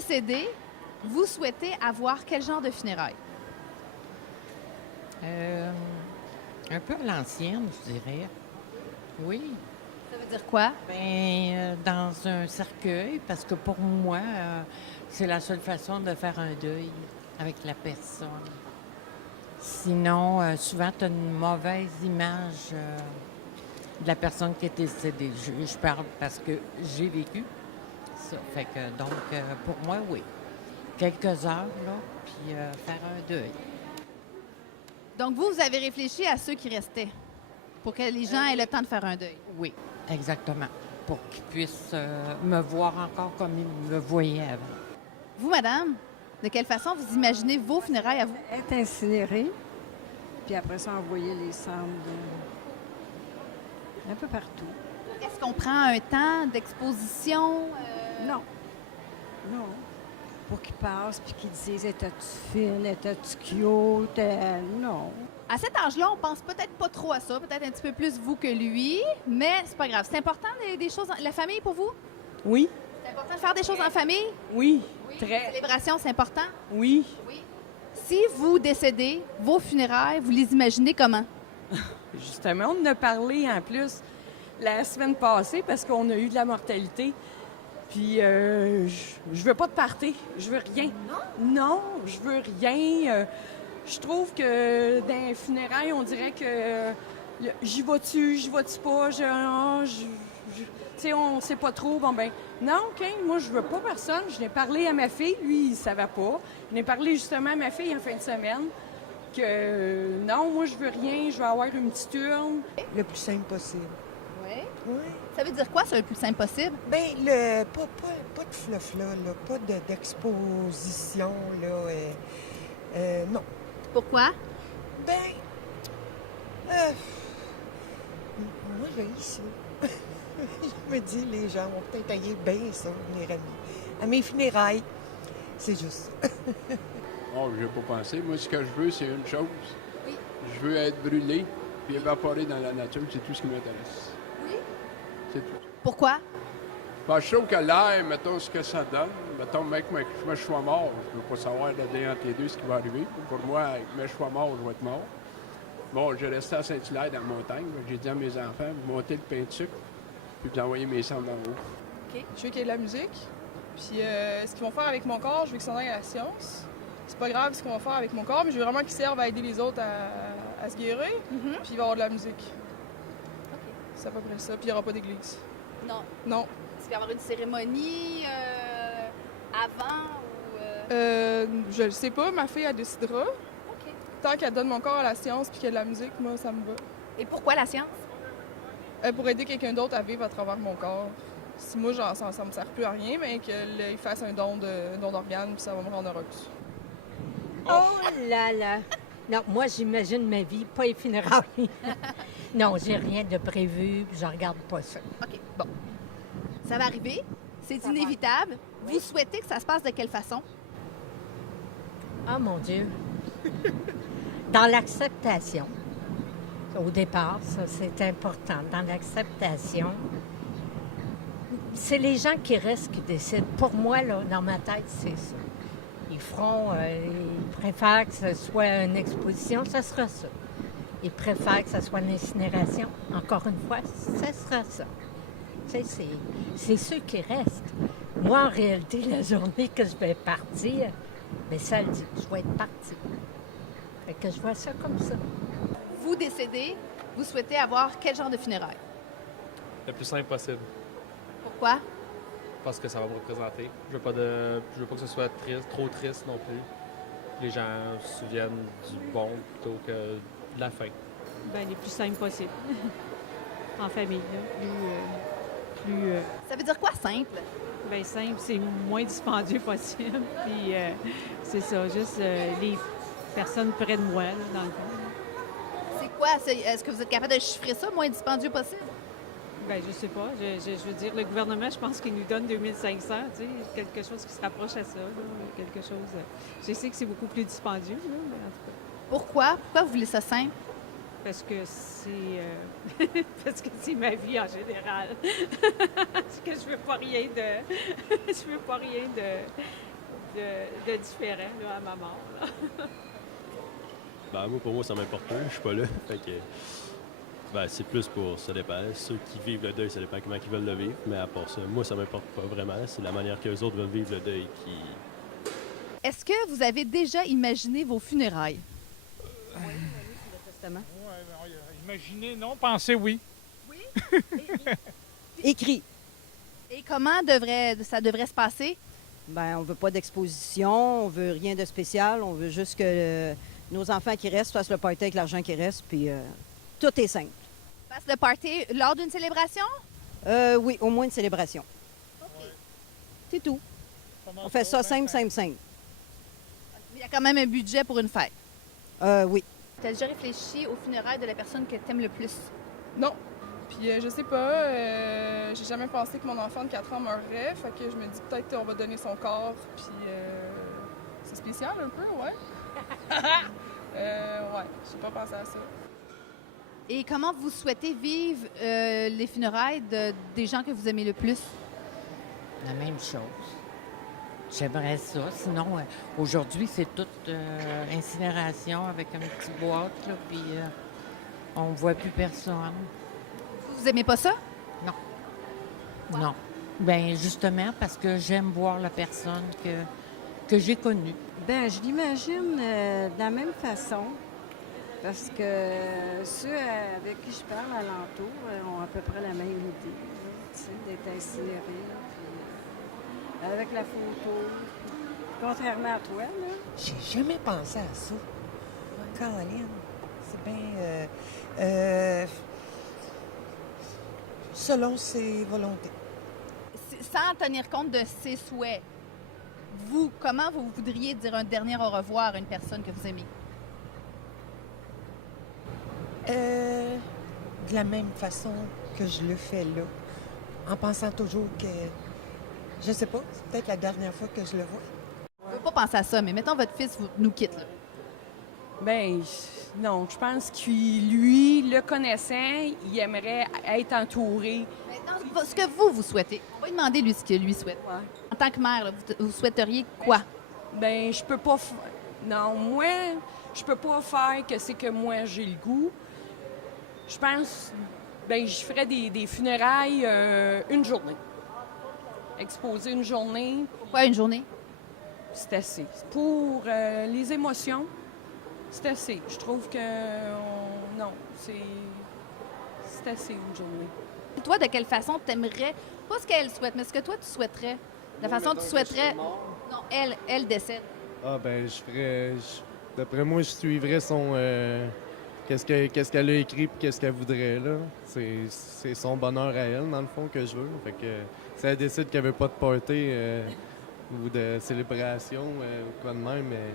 décédez, vous souhaitez avoir quel genre de funérailles? Un peu à l'ancienne, je dirais. Oui. Ça veut dire quoi? Dans un cercueil, parce que pour moi, c'est la seule façon de faire un deuil avec la personne. Sinon, souvent, tu as une mauvaise image de la personne qui est décédée. Je parle parce que j'ai vécu ça. Fait que, donc, pour moi, oui. Quelques heures, là, puis faire un deuil. Donc, vous avez réfléchi à ceux qui restaient pour que les gens aient le temps de faire un deuil. Oui, exactement. Pour qu'ils puissent me voir encore comme ils me voyaient avant. Vous, madame, de quelle façon vous imaginez vos funérailles à vous? Être incinéré, puis après ça, envoyer les cendres un peu partout. Est-ce qu'on prend un temps d'exposition? Non. Non. Pour qu'ils passent, puis qu'ils disent « Étais-tu fine? Étais-tu cute? Non. À cet âge-là, on pense peut-être pas trop à ça, peut-être un petit peu plus vous que lui, mais c'est pas grave. C'est important des choses... La famille pour vous? Oui, C'est important de faire des choses en famille? oui, Oui. très. Célébration, c'est important? Oui. Oui. Si vous décédez, vos funérailles, vous les imaginez comment? Justement, on en a parlé en plus la semaine passée parce qu'on a eu de la mortalité. Puis, je veux pas de party. Je veux rien. Non, je veux rien. Je trouve que dans les funérailles, on dirait que j'y vas-tu pas, tu sais, on sait pas trop. Bon, ben, non, OK, moi, je veux pas personne. Je l'ai parlé à ma fille, lui, il savait pas. Je l'ai parlé justement à ma fille en fin de semaine que non, moi, je veux rien. Je veux avoir une petite urne. Le plus simple possible. Oui. Oui. Ça veut dire quoi, ça, le plus simple possible? Bien, pas de fluff, là, pas d'exposition, là. Non. Pourquoi? Ben, moi, j'ai ça. Je me dis, les gens vont peut-être tailler bien ça, venir à mes funérailles. C'est juste ça. Oh, je n'ai pas pensé. Moi, ce que je veux, c'est une chose. Oui. Je veux être brûlé puis évaporé dans la nature. C'est tout ce qui m'intéresse. Oui. C'est tout. Pourquoi? Parce que je trouve que l'air, mettons ce que ça donne, mettons, mec, que je sois mort, je ne veux pas savoir là entre les deux ce qui va arriver. Pour moi, avec que je sois mort, je vais être mort. Bon, j'ai resté à Saint-Hilaire, dans la montagne. J'ai dit à mes enfants, vous montez le pain de sucre, puis vous envoyez mes cendres en haut. Je veux qu'il y ait de la musique. Puis ce qu'ils vont faire avec mon corps, je veux qu'ils s'en aillent à la science. C'est pas grave ce qu'on va faire avec mon corps, mais je veux vraiment qu'ils servent à aider les autres à se guérir. Puis il va y avoir de la musique. C'est à peu près ça. Puis il n'y aura pas d'église. Non. Non. Est-ce qu'il va y avoir une cérémonie avant ou... Je le sais pas, ma fille, elle décidera. OK. Tant qu'elle donne mon corps à la science puis qu'il y a de la musique, moi, ça me va. Et pourquoi la science? Pour aider quelqu'un d'autre à vivre à travers mon corps. Si moi, ça me sert plus à rien, mais qu'il fasse un don d'organes, puis ça va me rendre heureuse. Oh là là! Non, moi, j'imagine ma vie, pas les funérailles. Non, j'ai rien de prévu, puis je regarde pas ça. OK, bon. Ça va arriver, c'est inévitable. Vous souhaitez que ça se passe de quelle façon? Ah, mon Dieu! Dans l'acceptation. Au départ, ça, c'est important. Dans l'acceptation, c'est les gens qui restent qui décident. Pour moi, là, dans ma tête, c'est ça. Ils préfèrent que ce soit une exposition, ça sera ça. Ils préfèrent que ce soit une incinération. Encore une fois, ça sera ça. Tu sais, c'est ceux qui restent. Moi, en réalité, la journée que je vais partir, bien, ça le dit, je vais être partie. Fait que je vois ça comme ça. Vous décédez, vous souhaitez avoir quel genre de funérailles? Le plus simple possible. Pourquoi? Parce que ça va me représenter. Je veux pas que ce soit triste, trop triste non plus. Les gens se souviennent du bon plutôt que de la fin. Bien, les plus simples possibles. En famille, là. Plus Ça veut dire quoi, simple? bien simple, c'est moins dispendieux possible. Puis c'est ça, juste les personnes près de moi, là, dans le fond. C'est quoi? Est-ce que vous êtes capable de chiffrer ça, moins dispendieux possible? Bien, je sais pas. Je veux dire, le gouvernement, je pense qu'il nous donne 2500, tu sais, quelque chose qui se rapproche à ça, là, quelque chose... Je sais que c'est beaucoup plus dispendieux, là, mais en tout cas... Pourquoi? Pourquoi vous voulez ça simple? Parce que c'est... parce que c'est ma vie en général. Parce que je veux pas rien de... je veux pas rien de différent là, à ma mort. Là. Ben, moi, pour moi, ça m'importe pas. Je suis pas là. Fait que, ben, c'est plus pour, ça dépend. Ceux qui vivent le deuil, ça dépend comment ils veulent le vivre. Mais à part ça, moi, ça m'importe pas vraiment. C'est la manière que les autres veulent vivre le deuil qui... Est-ce que vous avez déjà imaginé vos funérailles? Testament. Imaginez, non, pensez oui. Écrit. Et comment ça devrait se passer? Ben, on veut pas d'exposition, on veut rien de spécial, on veut juste que nos enfants qui restent fassent le party avec l'argent qui reste, puis tout est simple. Passe le party lors d'une célébration? Oui, au moins une célébration. C'est tout. On fait ça simple, simple, simple. Il y a quand même un budget pour une fête. Oui. Tu as déjà réfléchi aux funérailles de la personne que tu aimes le plus? Non. Puis je sais pas, j'ai jamais pensé que mon enfant de 4 ans meurrait, fait que je me dis peut-être qu'on va donner son corps, puis c'est spécial un peu, ouais. Ouais, j'ai pas pensé à ça. Et comment vous souhaitez vivre les funérailles des gens que vous aimez le plus? La même chose. J'aimerais ça. Sinon, aujourd'hui, c'est toute incinération avec un petit boîte, là, puis on ne voit plus personne. Vous aimez pas ça? Non. Non. Bien, justement, parce que j'aime voir la personne que j'ai connue. Ben, je l'imagine de la même façon, parce que ceux avec qui je parle alentour ont à peu près la même idée, là, tu sais, d'être incinérés, puis, avec la photo. Contrairement à toi, là. J'ai jamais pensé à ça. Caroline, c'est bien... selon ses volontés. Sans tenir compte de ses souhaits, vous, comment vous voudriez dire un dernier au revoir à une personne que vous aimez? De la même façon que je le fais là, en pensant toujours que, je sais pas, c'est peut-être la dernière fois que je le vois. Je ne veux pas penser à ça, mais mettons votre fils nous quitte, là. Ben non, je pense que lui, le connaissant, il aimerait être entouré. Maintenant, ce que vous souhaitez, on va lui demander lui ce qu'il lui souhaite. Ouais. En tant que mère, là, vous souhaiteriez quoi? Ben je peux pas... Non, moi, je peux pas faire que c'est que moi j'ai le goût. Je pense, ben je ferais des funérailles une journée. Exposer une journée. Pourquoi une journée? C'est assez. Pour les émotions, c'est assez. Je trouve que... non, c'est assez une journée. Toi, de quelle façon tu aimerais, pas ce qu'elle souhaite, mais ce que toi tu souhaiterais, de la façon dont tu souhaiterais... Non, elle décède. Ah ben, d'après moi, je suivrais son... qu'est-ce qu'elle a écrit puis qu'est-ce qu'elle voudrait, là. C'est son bonheur à elle, dans le fond, que je veux. Fait que si elle décide qu'elle veut pas de party ou de célébration ou quoi de même, mais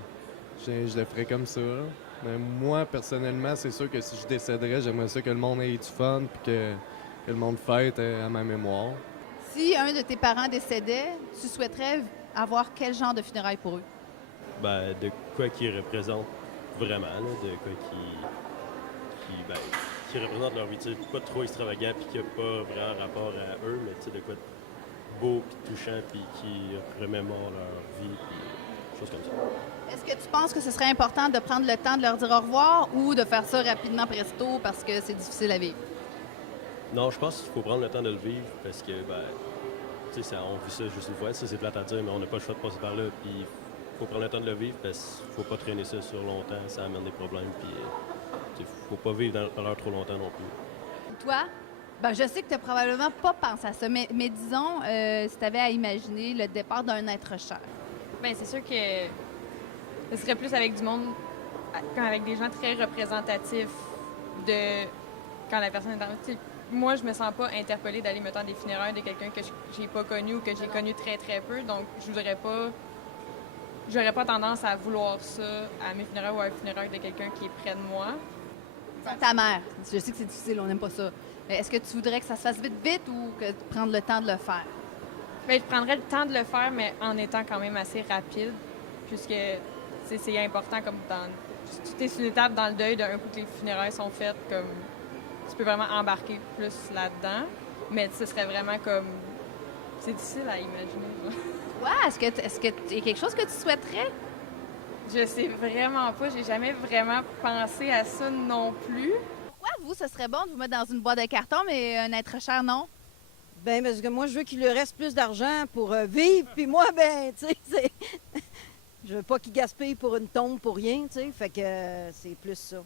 je le ferais comme ça, là. Mais moi, personnellement, c'est sûr que si je décéderais, j'aimerais ça que le monde ait du fun puis que le monde fête à ma mémoire. Si un de tes parents décédait, tu souhaiterais avoir quel genre de funérailles pour eux? Ben, de quoi qu'ils représentent vraiment, là, de quoi qui représente leur vie, tu sais, pas trop extravagant puis qui n'a pas vraiment rapport à eux, mais tu sais, de quoi de beau puis touchant puis qui remémore leur vie puis choses comme ça. Est-ce que tu penses que ce serait important de prendre le temps de leur dire au revoir ou de faire ça rapidement presto parce que c'est difficile à vivre? Non, je pense qu'il faut prendre le temps de le vivre parce que, ben, tu sais, on vit ça juste une fois, ça c'est plate à dire, mais on n'a pas le choix de passer par là, puis il faut prendre le temps de le vivre parce qu'il faut pas traîner ça sur longtemps, ça amène des problèmes, puis il faut pas vivre dans l'heure trop longtemps non plus. Toi? Ben, je sais que tu n'as probablement pas pensé à ça, mais disons, si tu avais à imaginer le départ d'un être cher. Bien, c'est sûr que ce serait plus avec du monde, avec des gens très représentatifs de quand la personne est dans... T'sais, moi, je me sens pas interpellée d'aller me tendre des funérailles de quelqu'un que j'ai pas connu ou que j'ai connu très, très peu. Donc, je voudrais pas... J'aurais pas tendance à vouloir ça à mes funérailles ou à un funérailles de quelqu'un qui est près de moi. Ta mère, je sais que c'est difficile, on n'aime pas ça. Mais est-ce que tu voudrais que ça se fasse vite, vite ou que prendre le temps de le faire? Bien, je prendrais le temps de le faire, mais en étant quand même assez rapide, puisque c'est important comme dans... Tu es sur une étape dans le deuil d'un coup que les funérailles sont faites, comme tu peux vraiment embarquer plus là-dedans, mais ce serait vraiment comme C'est difficile à imaginer. Là. Ouais, est-ce que y a quelque chose que tu souhaiterais? Je sais vraiment pas. J'ai jamais vraiment pensé à ça non plus. Pourquoi, vous, ce serait bon de vous mettre dans une boîte de carton, mais un être cher, non? Ben parce que moi, je veux qu'il lui reste plus d'argent pour vivre. Puis moi, ben, tu sais, je veux pas qu'il gaspille pour une tombe pour rien, tu sais. Fait que c'est plus ça.